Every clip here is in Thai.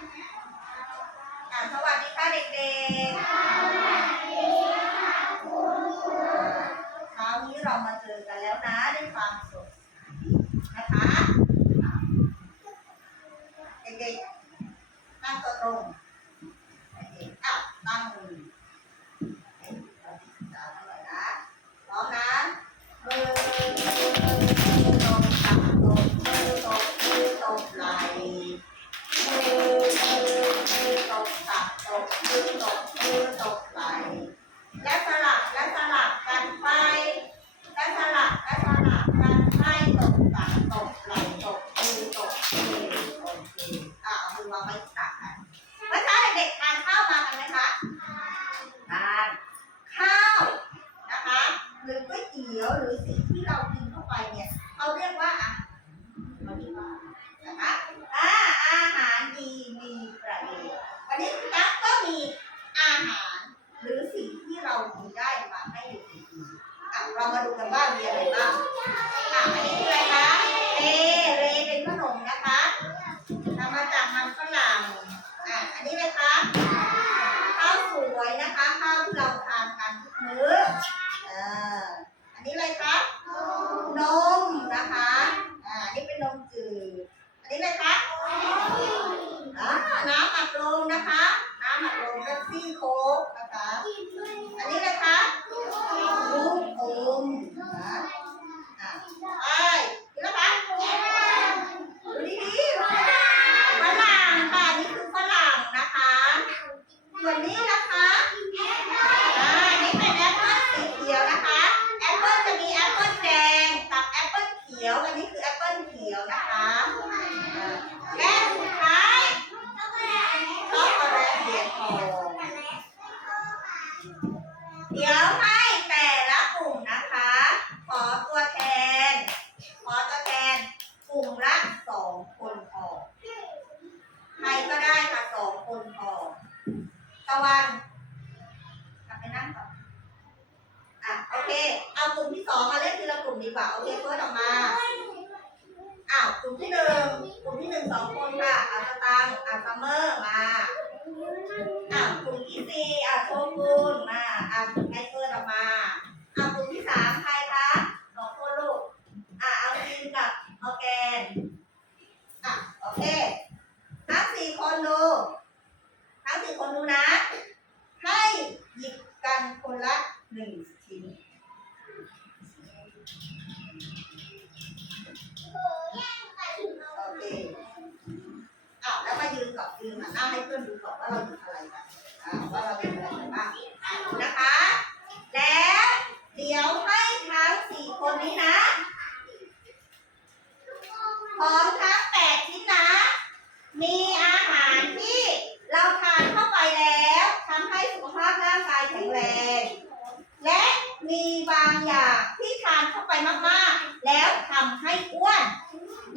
สวัสดีค่ะเด็กๆเช้านี้เรามาเจอกันแล้วนะด้วยควมสดนะคะ เด็กๆนั่งตวรงอะตั้งมือ 你要揉一点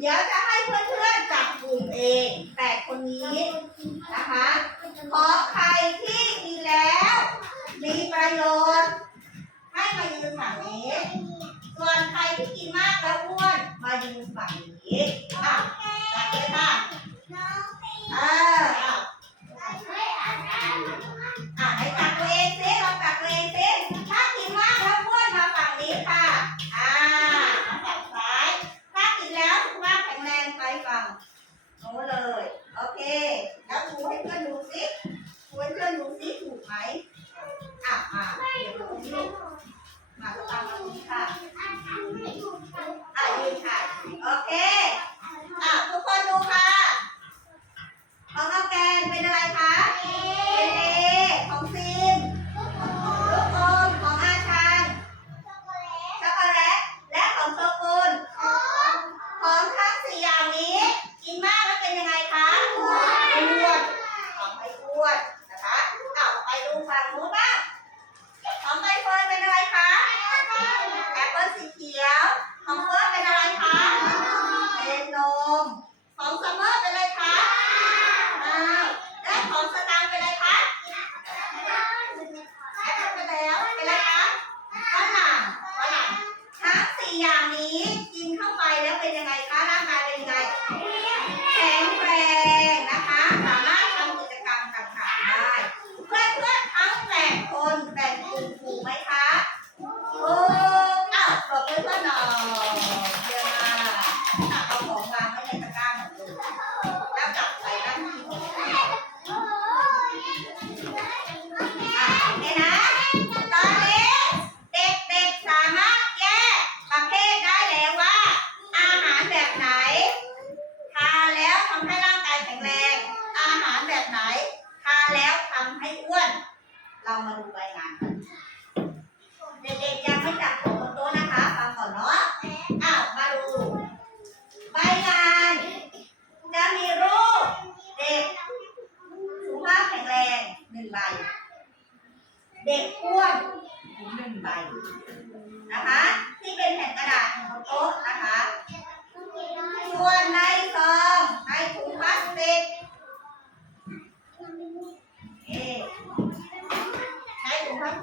ดี๋ยวจะให้เพื่อนๆจับกลุ่มเอง แต่คนนี้นะคะ ขอใครที่มีแล้ว มีประโยชน์ ให้มายืนฝั่งนี้ ส่วนใครที่กินมากแล้วอ้วน มายืนฝั่งนี้อะจับเลยค่ะเออ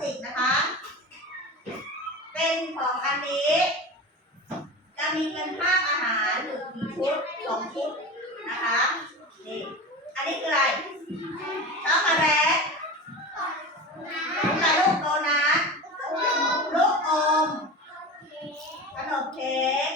ติกนะคะ เป็นของอันนี้ จะมีเป็นภาอาหารหนึ่งชุดสองชุดนะคะนี่อันนี้คืออะไรช็อกโกแลตลูกกระลูกโดนัทลูกอมขนมเค้ก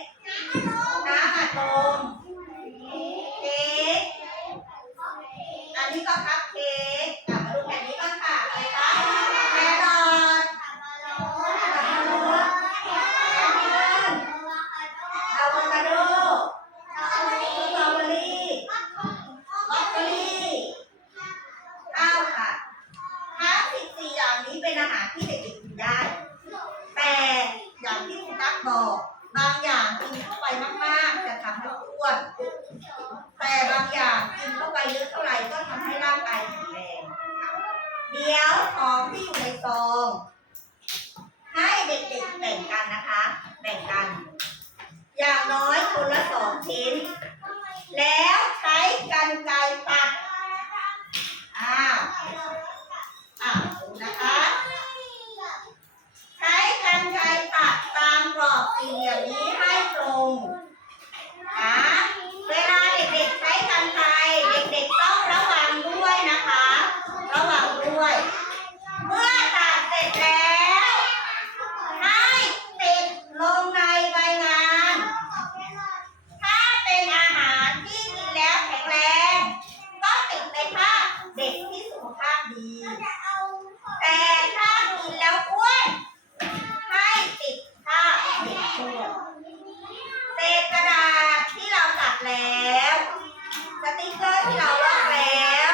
บอก บางอย่างกินเข้าไปมากๆ จะทำให้อ้วน แต่บางอย่างกินเข้าไปเยอะเท่าไหร่ก็ทำให้ร่างกายแข็งแรง เดี๋ยวของที่อยู่ในซอง ให้เด็กๆแบ่งกันนะคะ แบ่งกัน อย่างน้อยคนละสองชิ้น แล้วใช้กันไกรตัด อ้าวอ้าวดูนะคะ ใช้กันไกรตัดตามกรอบสี่เหลี่ยมนี้ให้ตรงนะเวลาเด็กๆใช้กันไกรเด็กๆต้องระวังด้วยนะคะ ระวังด้วย เมื่อตัดเสร็จแล้ว ให้ติดลงในใบงาน ถ้าเป็นอาหารที่กินแล้วแข็งแรง ก็ติดในภาพเด็กที่สุขภาพดี แต่ถ้ากินแล้วอ้วน ให้ติดภาพเด็กอ้วนเศษกระดาษที่เราตัดแล้ว สติกเกอร์ที่เราลอกแล้ว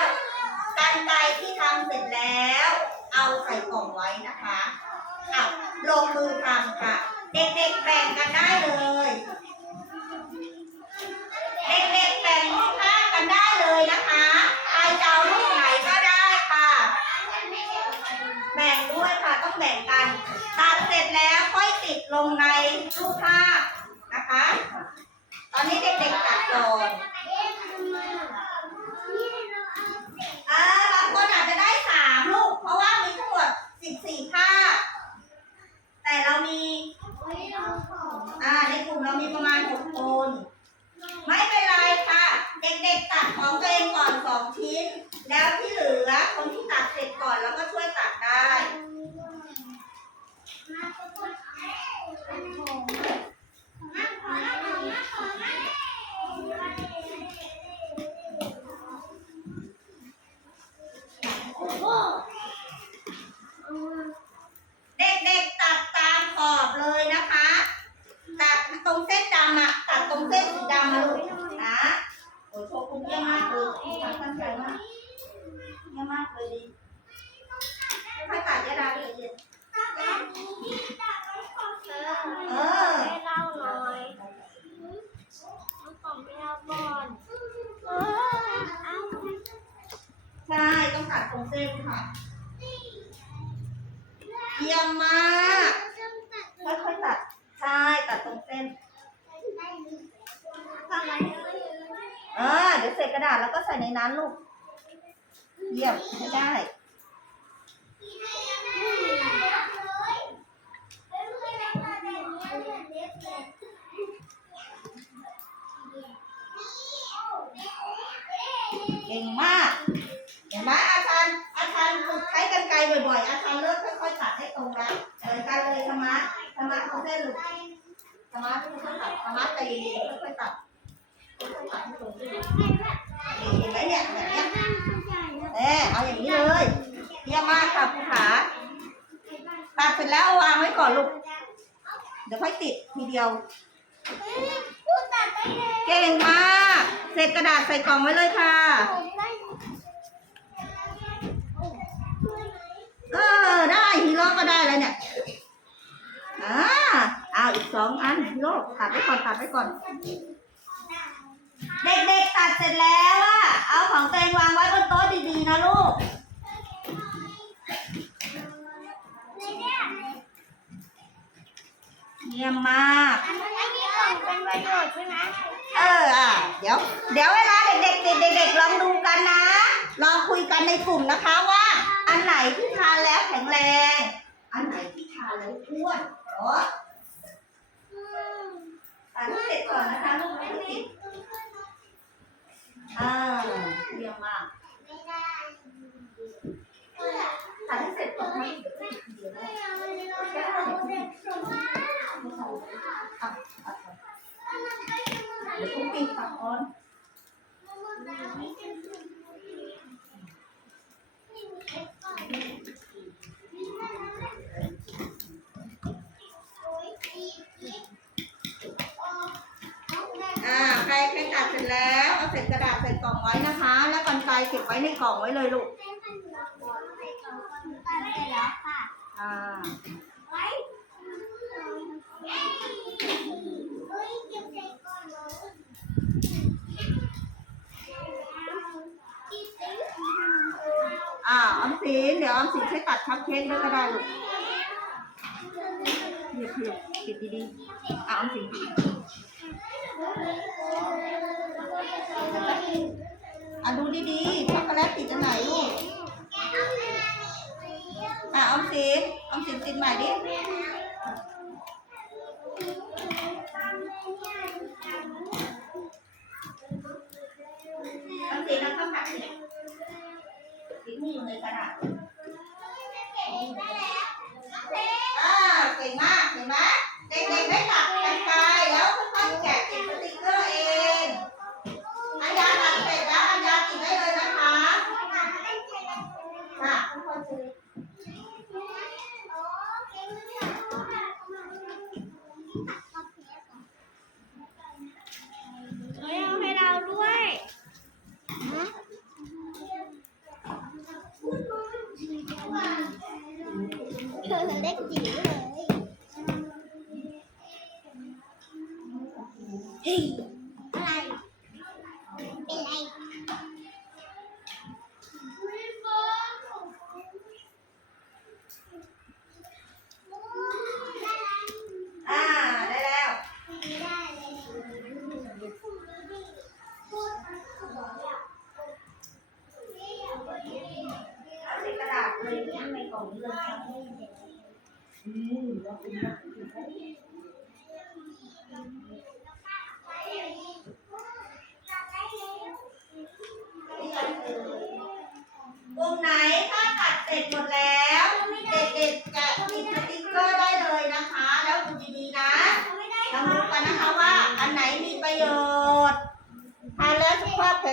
กันไกรที่ทำเสร็จแล้ว เอาใส่กล่องไว้นะคะเอาลงมือทำค่ะ เด็กๆแบ่งกันได้เลย เด็กๆแบ่งรูปภาพกันได้เลยนะคะใครจะเอารูปไหนก็ได้ค่ะ แบ่งด้วยค่ะต้องแบ่งกัน ตัดเสร็จแล้วค่อยติดลงในรูปภาพนะคะ ตอนนี้เด็กๆตัดก่อนอ่าบางคนอาจจะได้สามลูก เพราะว่ามีทั้งหมดสิบสี่ภาพ แต่เรามี อ่าในกลุ่มเรามีประมาณหกคน ไม่เป็นไรค่ะ เด็กๆตัดของตัวเองก่อนสองชิ้น แล้วที่เหลือคนที่ตัดเสร็จก่อนแล้วก็ช่วยตัดได้เด็กๆตัดตามขอบเลยนะ ส้นดำอะตัดตรงเส้นสีดำมาลูกนะโอ้โชว์คุณเยี่ยมมากเลยตัดตั้งใจมากเยี่ยมมากเลยดีค่อยตัดยาดาไปเลยเย็นเออเล่าหน่อยเองไม่เอาก่อนเออเอาใช่ต้องตัดตรงเส้นค่ะเยี่ยมมาก ค่อยๆตัด ใช่ ตัดตรงเส้น ทำไม เออ เดี๋ยวเศษก ระดาษแล้วก็ใส่ในนั้นลูก เยี่ยมให้ได้เก่งมากเห็นไหมอาจารย์อาจารย์ฝึกใช้กันไกลบ่อยๆ อาจารย์เริ่มค่อยๆตัดให้ตรงแล้วเออกันเลยธรรมะธรรมะตรงเส้นลูกธรรมะค่อยๆตัดธรรมะใจเย็นๆค่อยๆตัดค่อยๆตัดให้ตรง เห็นไหมเนี่ยแบบเนี้ยเออเอาอย่างนี้เลยเยี่ยมมากค่ะครูขาตัดเสร็จแล้วเอาวางไว้ก่อนลูก เดี๋ยวค่อยติดทีเดียว เก่งมากเศษกระดาษใส่กล่องไว้เลยค่ะ เออได้ฮีโร่ก็ได้แล้วเนี่ยอ่าเอาอีกสองอันฮีโร่ตัดไว้ก่อนตัดไว้ก่อน เด็กๆตัดเสร็จแล้วอะเอาของตัวเองวางไว้บนโต๊ะดีๆนะลูก เยี่ยมมาก เอออะเดี๋ยว เดี๋ยวเวลาเด็กๆเด็กๆลองดูกันนะ ลองคุยกันในกลุ่มนะคะว่า อันไหนที่ทานแล้วแข็งแรง อันไหนที่ทานแล้วอ้วนเนาะทานให้เสร็จก่อนนะคะลูกไม่ติด อ่าเยี่ยมมากทานให้เสร็จก่อนนะเดี๋ยวนะอะอะเดี๋ยวผมปิดปากก่อน อ่าใครใครตัดเสร็จแล้วเอาเศษกระดาษใส่กล่องไว้นะคะ แล้วกันไกรเก็บไว้ในกล่องไว้เลยลูกอ่าอ่าออมสินเดี๋ยวออมสินช่วยตัดคัพเค้กด้วยก็ได้ลูกเหยียบเหยียบปิดดีๆอ่าออมสิน อะดูดีๆช็อกโกแลตติดอันไหนลูกอะออมสินออมสินติดใหม่ดิออมสินแล้วก็ผักเนี่ยติดมือในกระดาษ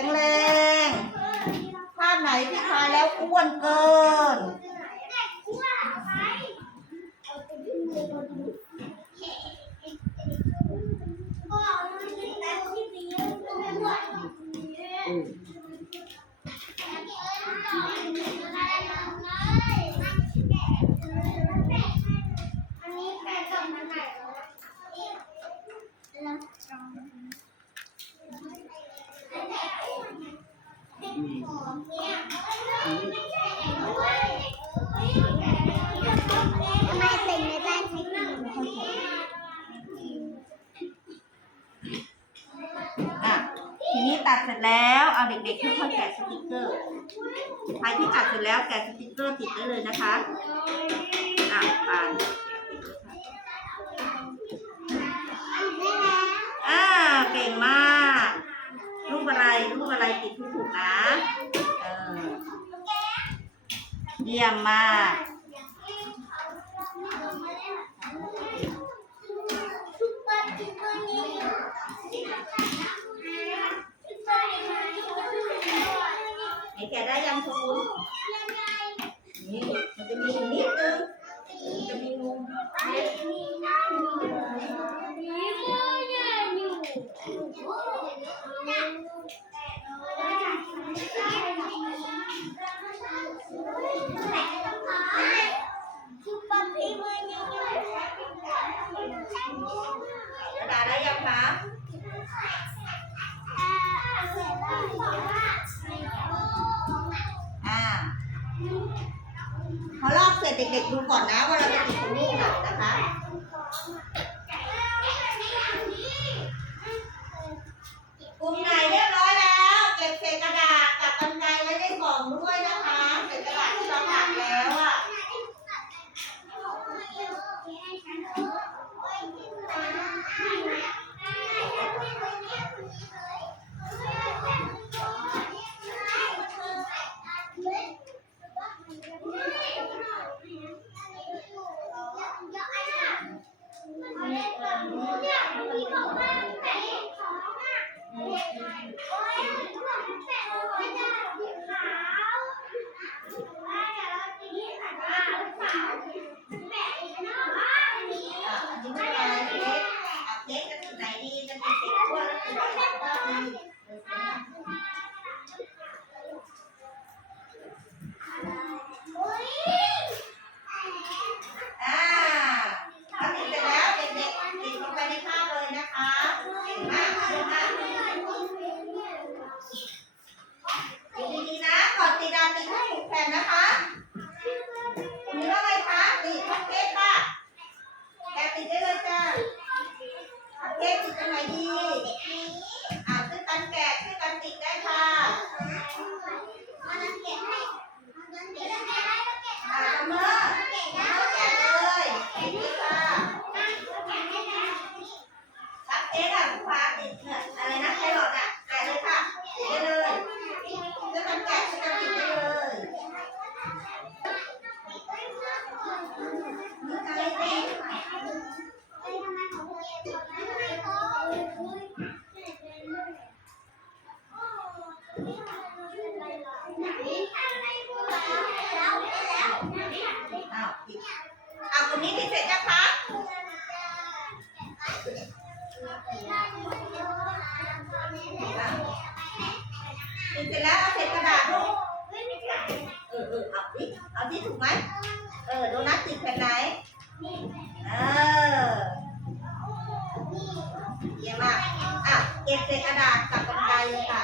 ข็งแรงภาพไหนที่ทายแล้วอ้วนเกิน อันนี้แปลกับอันไหนแล้วทำไมเป็นในบ้านใช้กิน อะ ทีนี้ตัด เสร็จแล้วเอาเด็กๆค่อยๆแกะสติกเกอร์ใครที่ตัดเสร็จแล้วแกะสติกเกอร์ติดได้เลยนะคะอะปานอ่าเก่งมากรูปอะไรรูปอะไรติดที่ถูกนะเออเยี่ยมมาก นแกะได้ยังชมนี่ ดูก่อนนะว่าเราจะติด 我是你 นี้ถูกไหมเออโดนัทติดแผ่นไหนเออเยี่ยมมากอะเก็บเศษกระดาษกับกำไกเลยค่ะ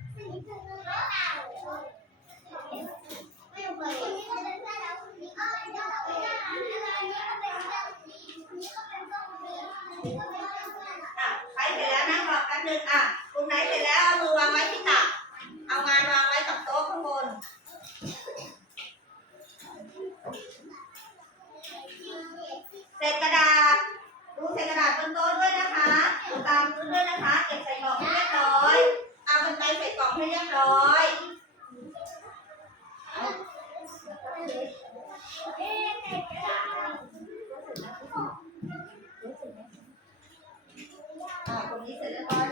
Yeah.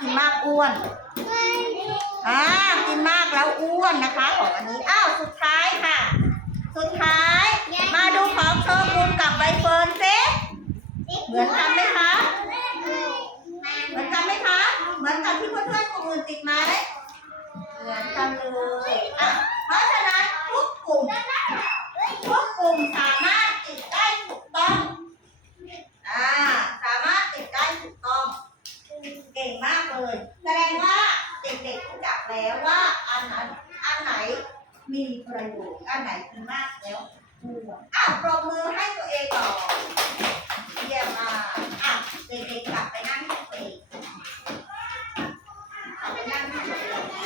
กินมากอ้วนอ่ากินมากแล้วอ้วนนะคะ ของอันนี้อ้าวสุดท้ายค่ะ สุดท้าย มาดูของโชกุนกับใบเฟิร์นซิเหมือนกันไหมคะเหมือนกันไหมคะเหมือนกับที่เพื่อนๆกลุ่มอื่นติดไหมเหมือนกันเลยอะเพราะฉะนั้นทุกกลุ่มทุกกลุ่มสามารถติดได้ถูกต้องอ่าสามารถติดได้ถูกต้อง เก่งมากเลยแสดงว่าเด็กๆรู้จักแล้วว่าอันไหนอันไหนมีประโยชน์อันไหนดีมากแล้วอ้าวปรบมือให้ตัวเองก่อนเยี่ยมมากอะเด็กๆกลับไปนั่งที่ตัวเองไปนั่งที่ตัวเอง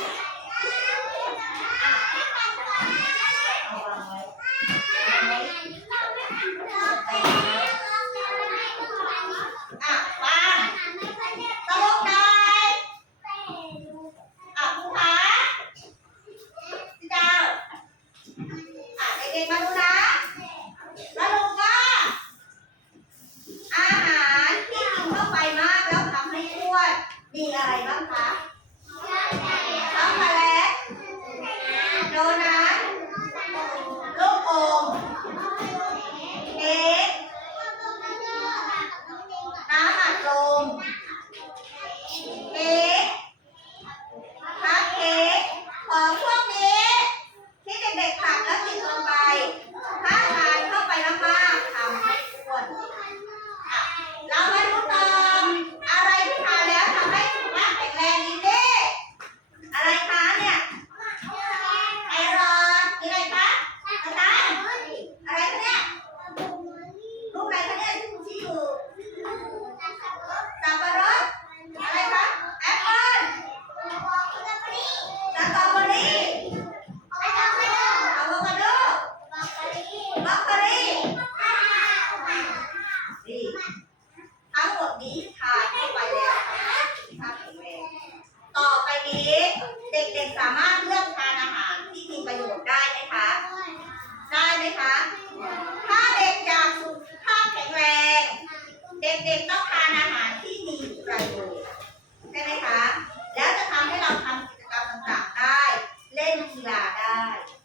bad.